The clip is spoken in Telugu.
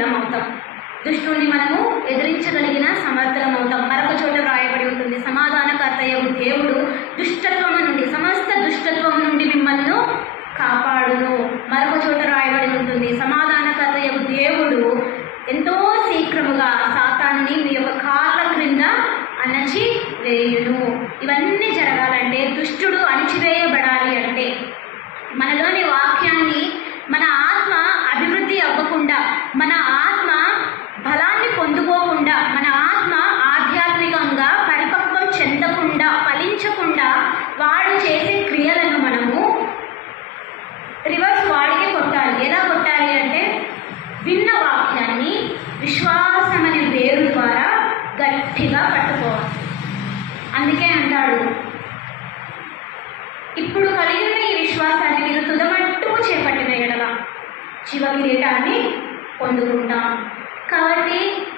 సమర్థులం అవుతాం దుష్టుని మనము ఎదిరించగలిగిన సమర్థులం అవుతాం మరొక చోట వ్రాయబడి ఉంటుంది సమాధానకర్తయ్యకు దేవుడు దుష్టత్వం నుండి సమస్త దుష్టత్వం నుండి మిమ్మల్ని కాపాడును. మరొక చోట రాయబడి ఉంటుంది సమాధానకర్తయ్యకు దేవుడు ఎంతో శీఘ్రముగా సాతాన్ని మీ యొక్క కాళ్ళ క్రింద అణచి వేయును. ఇవన్నీ జరగాలంటే దుష్టుడు అణిచివేయబడాలి అంటే మనలోని వాక్యాన్ని మన ఆత్మ అభివృద్ధి అవ్వకుండా మన ఆత్మ బలాన్ని పొందుకోకుండా మన ఆత్మ ఆధ్యాత్మికంగా పరిపక్వం చెందకుండా ఫలించకుండా వాడు చేసే క్రియలను మనము రివర్స్ వాడికి కొట్టాలి. ఎలా కొట్టాలి అంటే విన్న వాక్యాన్ని విశ్వాసం అనే వేరు ద్వారా గట్టిగా పట్టుకోవాలి. అందుకే అంటాడు ఇప్పుడు కలిగిన ఈ విశ్వాసాన్ని మీరు తుదమట్టుకు చేపట్టిన ఎడల శివ కిరీటాన్ని పొందుకుంటాం. కాబట్టి